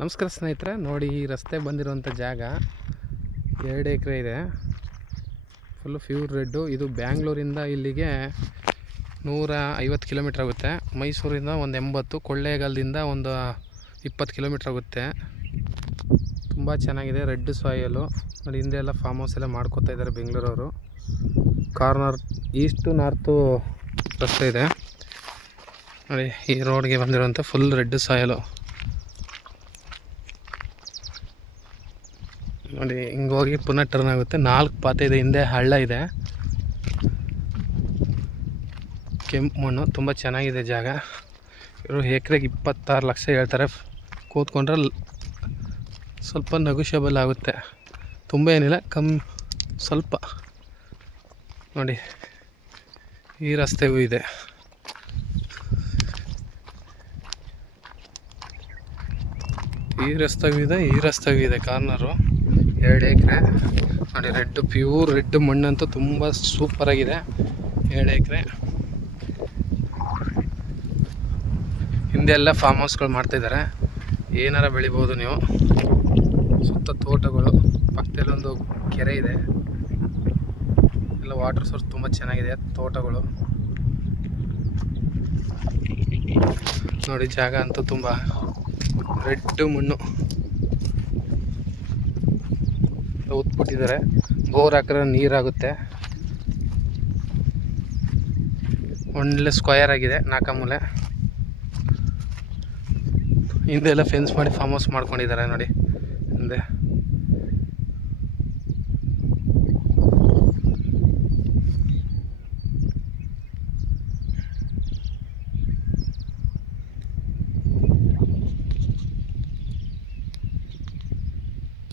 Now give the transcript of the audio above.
ನಮಸ್ಕಾರ ಸ್ನೇಹಿತರೆ, ನೋಡಿ ಈ ರಸ್ತೆ ಬಂದಿರುವಂಥ ಜಾಗ 2 ಎಕರೆ ಇದೆ. Full pure red. ಇದು ಬ್ಯಾಂಗ್ಳೂರಿಂದ ಇಲ್ಲಿಗೆ 150 ಕಿಲೋಮೀಟ್ರ್ ಆಗುತ್ತೆ. ಮೈಸೂರಿಂದ ಒಂದು 80, ಕೊಳ್ಳೇಗಾಲದಿಂದ ಒಂದು 20 ಕಿಲೋಮೀಟ್ರ್ ಆಗುತ್ತೆ. ತುಂಬ ಚೆನ್ನಾಗಿದೆ, ರೆಡ್ ಸಾಯಲು. ನೋಡಿ ಹಿಂದೆ ಎಲ್ಲ ಫಾರ್ಮ್ ಹೌಸ್ ಎಲ್ಲ ಮಾಡ್ಕೋತಾ ಇದ್ದಾರೆ ಬೆಂಗಳೂರವರು. ಕಾರ್ನರ್ ಈಸ್ಟ್ ಟು ನಾರ್ತು ರಸ್ತೆ ಇದೆ ನೋಡಿ. ಈ ರೋಡ್ಗೆ ಬಂದಿರುವಂಥ ಫುಲ್ ರೆಡ್ ಸಾಯಲು ನೋಡಿ. ಹಿಂಗೆ ಹೋಗಿ ಪುನಃ ಟರ್ನ್ ಆಗುತ್ತೆ. 4 ಪಾತೆ ಇದೆ, ಹಿಂದೆ ಹಳ್ಳ ಇದೆ, ಕೆಂಪು ಮಣ್ಣು. ತುಂಬ ಚೆನ್ನಾಗಿದೆ ಜಾಗ. ಇವರು ಎಕರೆಗೆ 26 ಲಕ್ಷ ಹೇಳ್ತಾರೆ. ಕೂತ್ಕೊಂಡ್ರೆ ಸ್ವಲ್ಪ ನೆಗೋಷಿಯಬಲ್ ಆಗುತ್ತೆ, ತುಂಬ ಏನಿಲ್ಲ, ಸ್ವಲ್ಪ ನೋಡಿ. ಈ ರಸ್ತೆಗೂ ಇದೆ, ಈ ರಸ್ತೆಗೂ ಇದೆ ಕಾರ್ನರು. 2 ಎಕರೆ ನೋಡಿ. ರೆಡ್, ಪ್ಯೂರ್ ರೆಡ್ ಮಣ್ಣಂತೂ ತುಂಬ ಸೂಪರಾಗಿದೆ. 2 ಎಕರೆ. ಹಿಂದೆ ಎಲ್ಲ ಫಾರ್ಮ್ ಹೌಸ್ಗಳು ಮಾಡ್ತಾಯಿದ್ದಾರೆ. ಏನಾರ ಬೆಳಿಬೋದು ನೀವು. ಸುತ್ತ ತೋಟಗಳು, ಪಕ್ಕದಲ್ಲೊಂದು ಕೆರೆ ಇದೆ, ಎಲ್ಲ ವಾಟರ್ ಸೋರ್ಸ್ ತುಂಬ ಚೆನ್ನಾಗಿದೆ. ತೋಟಗಳು ನೋಡಿ. ಜಾಗ ಅಂತೂ ತುಂಬ ರೆಡ್ ಮಣ್ಣು ಉತ್ಬಿಟ್ಟಿದ್ದಾರೆ. ಬೋರ್ ಹಾಕಿದ್ರೆ ನೀರಾಗುತ್ತೆ. ಒಳ್ಳೆ ಸ್ಕ್ವಯರ್ ಆಗಿದೆ, 4 ಮೂಲೆ. ಹಿಂದೆ ಎಲ್ಲ ಫೆನ್ಸ್ ಮಾಡಿ ಫಾರ್ಮ್ ಹೌಸ್ ಮಾಡ್ಕೊಂಡಿದ್ದಾರೆ ನೋಡಿ ಹಿಂದೆ.